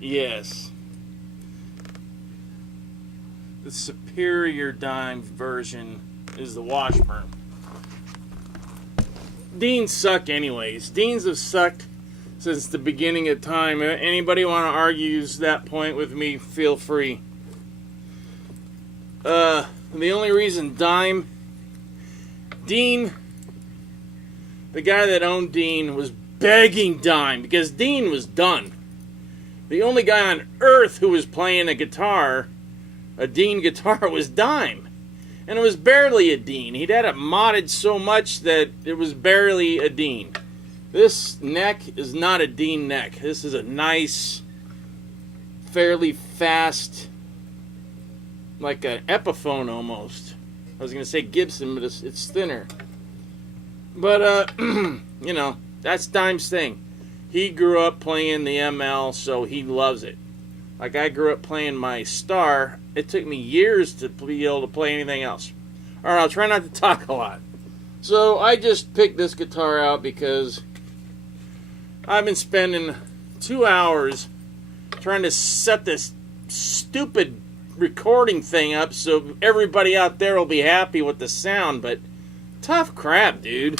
Yes. The superior dime version is the Washburn. Deans suck anyways. Deans have sucked since the beginning of time. Anybody want to argue that point with me, feel free. The only reason Dean, the guy that owned Dean, was begging Dime because Dean was done. The only guy on earth who was playing a Dean guitar, was Dime. And it was barely a Dean. He'd had it modded so much that it was barely a Dean. This neck is not a Dean neck. This is a nice, fairly fast, like an Epiphone almost. I was going to say Gibson, but it's thinner. But, you know, that's Dime's thing. He grew up playing the ML, so he loves it. Like I grew up playing my Star. It took me years to be able to play anything else. Alright, I'll try not to talk a lot. So I just picked this guitar out because I've been spending 2 hours trying to set this stupid recording thing up so everybody out there will be happy with the sound, but tough crap, dude.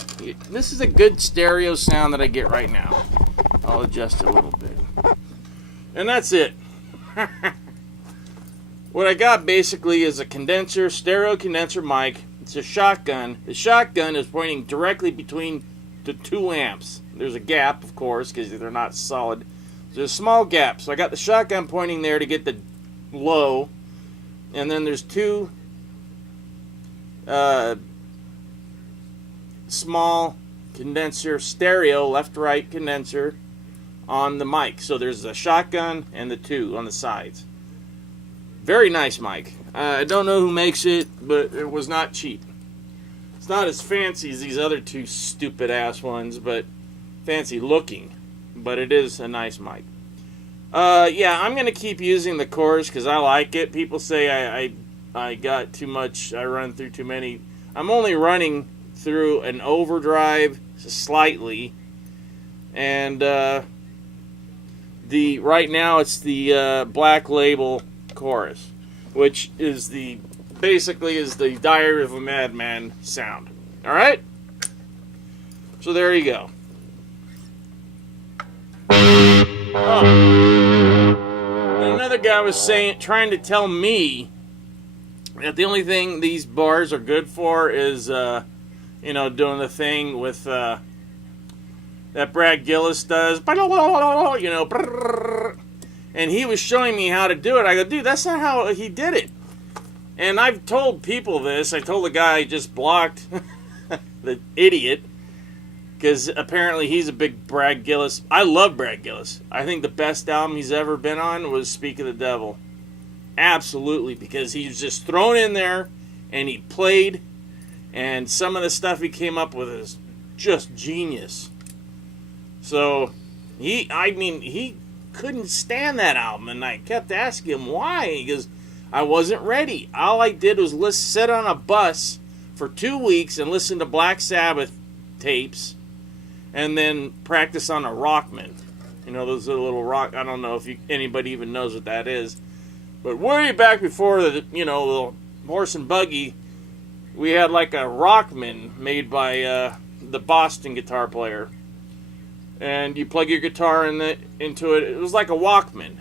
This is a good stereo sound that I get right now. I'll adjust it a little bit. And that's it. What I got basically is a condenser, stereo condenser mic. It's a shotgun. The shotgun is pointing directly between the 2 amps. There's a gap, of course, because they're not solid. There's a small gap. So I got the shotgun pointing there to get the low. And then there's 2 small condenser, stereo, left-right condenser on the mic. So there's a shotgun and the 2 on the sides. Very nice mic. I don't know who makes it, but it was not cheap. It's not as fancy as these other 2 stupid ass ones, but fancy looking. But it is a nice mic. Yeah, I'm going to keep using the chorus because I like it. People say I got too much, I run through too many. I'm only running through an overdrive slightly. And right now it's the Black Label chorus, which is basically the Diary of a Madman sound. All right, so there you go. Oh. And another guy was trying to tell me that the only thing these bars are good for is doing the thing with that Brad Gillis does, and he was showing me how to do it. I go, dude, that's not how he did it. And I've told people this. I told the guy I just blocked, the idiot, because apparently he's a big Brad Gillis. I love Brad Gillis. I think the best album he's ever been on was Speak of the Devil. Absolutely, because he was just thrown in there, and he played, and some of the stuff he came up with is just genius. So, he couldn't stand that album, and I kept asking him why. He goes, I wasn't ready. All I did was sit on a bus for 2 weeks and listen to Black Sabbath tapes, and then practice on a Rockman. Those are little rock. I don't know if anybody even knows what that is, but way back before the horse and buggy, we had like a Rockman made by the Boston guitar player. And you plug your guitar into it. It was like a Walkman,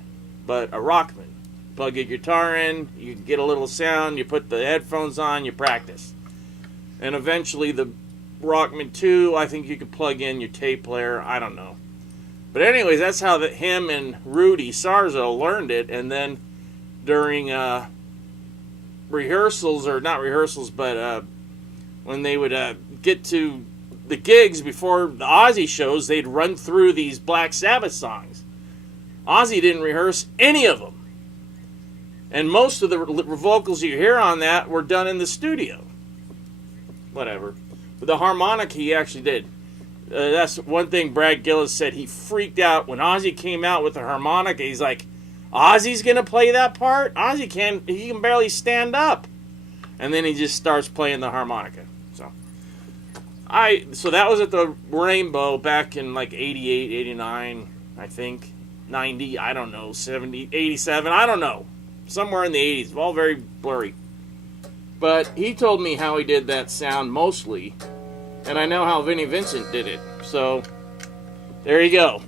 but a Rockman. Plug your guitar in, you get a little sound, you put the headphones on, you practice. And eventually the Rockman 2, I think you could plug in your tape player. I don't know. But anyways, that's how him and Rudy Sarzo learned it. And then during rehearsals, or not rehearsals, but when they would get to the gigs before the Ozzy shows, they'd run through these Black Sabbath songs. Ozzy didn't rehearse any of them. And most of the vocals you hear on that were done in the studio. Whatever. But the harmonica he actually did. That's one thing Brad Gillis said. He freaked out when Ozzy came out with the harmonica. He's like, Ozzy's going to play that part? He can barely stand up. And then he just starts playing the harmonica. So So that was at the Rainbow back in like 88, 89, I think. 90, I don't know, 70, 87, I don't know. Somewhere in the 80s, all very blurry. But he told me how he did that sound mostly, and I know how Vinnie Vincent did it. So, there you go.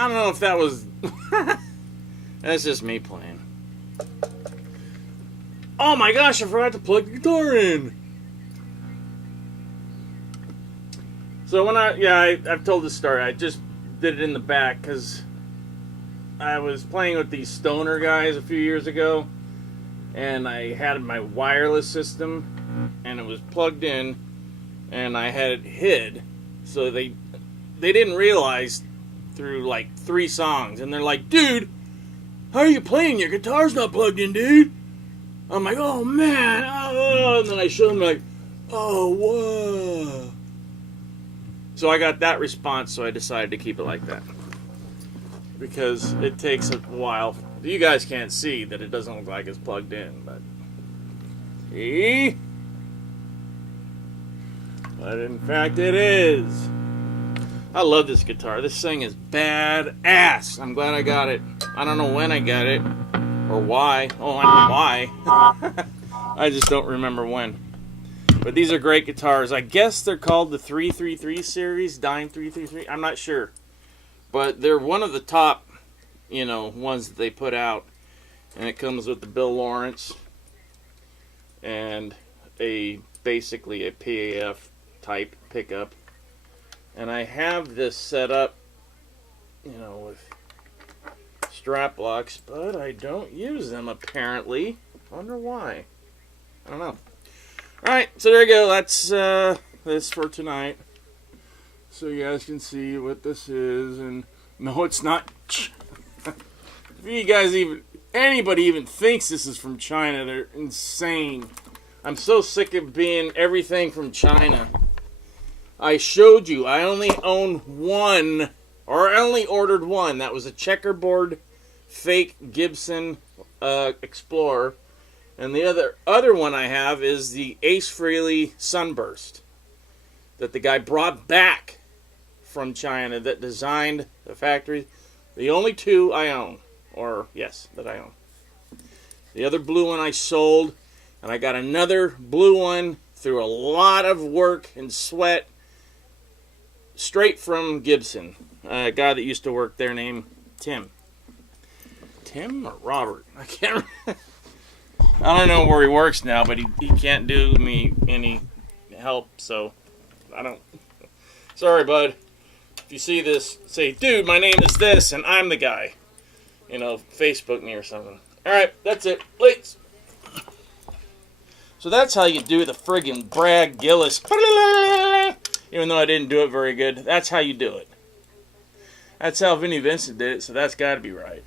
I don't know if that was... That's just me playing. Oh my gosh, I forgot to plug the guitar in. So when I've told this story. I just did it in the back because I was playing with these stoner guys a few years ago, and I had my wireless system, and it was plugged in, and I had it hid, so they didn't realize through like 3 songs, and they're like, dude, how are you playing? Your guitar's not plugged in, dude. I'm like, oh man, oh, and then I showed them like, oh, whoa. So I got that response, so I decided to keep it like that. Because it takes a while. You guys can't see that it doesn't look like it's plugged in, but see? But in fact it is. I love this guitar. This thing is badass. I'm glad I got it. I don't know when I got it. Or why. Oh, I know why. I just don't remember when. But these are great guitars. I guess they're called the 333 series, Dime 333. I'm not sure. But they're one of the top, ones that they put out. And it comes with the Bill Lawrence and basically a PAF type pickup. And I have this set up, with strap locks, but I don't use them apparently. Wonder why. I don't know. Alright, so there you go. That's this for tonight. So you guys can see what this is. And no, it's not. If you guys anybody even thinks this is from China, they're insane. I'm so sick of being everything from China. I showed you, I only own one, or I only ordered one. That was a checkerboard fake Gibson Explorer. And the other one I have is the Ace Frehley Sunburst that the guy brought back from China that designed the factory. The only 2 I own, that I own. The other blue one I sold, and I got another blue one through a lot of work and sweat, straight from Gibson. A guy that used to work there named Tim. Tim or Robert? I can't remember. I don't know where he works now, but he can't do me any help, so I don't... Sorry, bud. If you see this, say, dude, my name is this, and I'm the guy. Facebook me or something. Alright, that's it. Please. So that's how you do the friggin' Brad Gillis. Even though I didn't do it very good, that's how you do it. That's how Vinnie Vincent did it, so that's got to be right.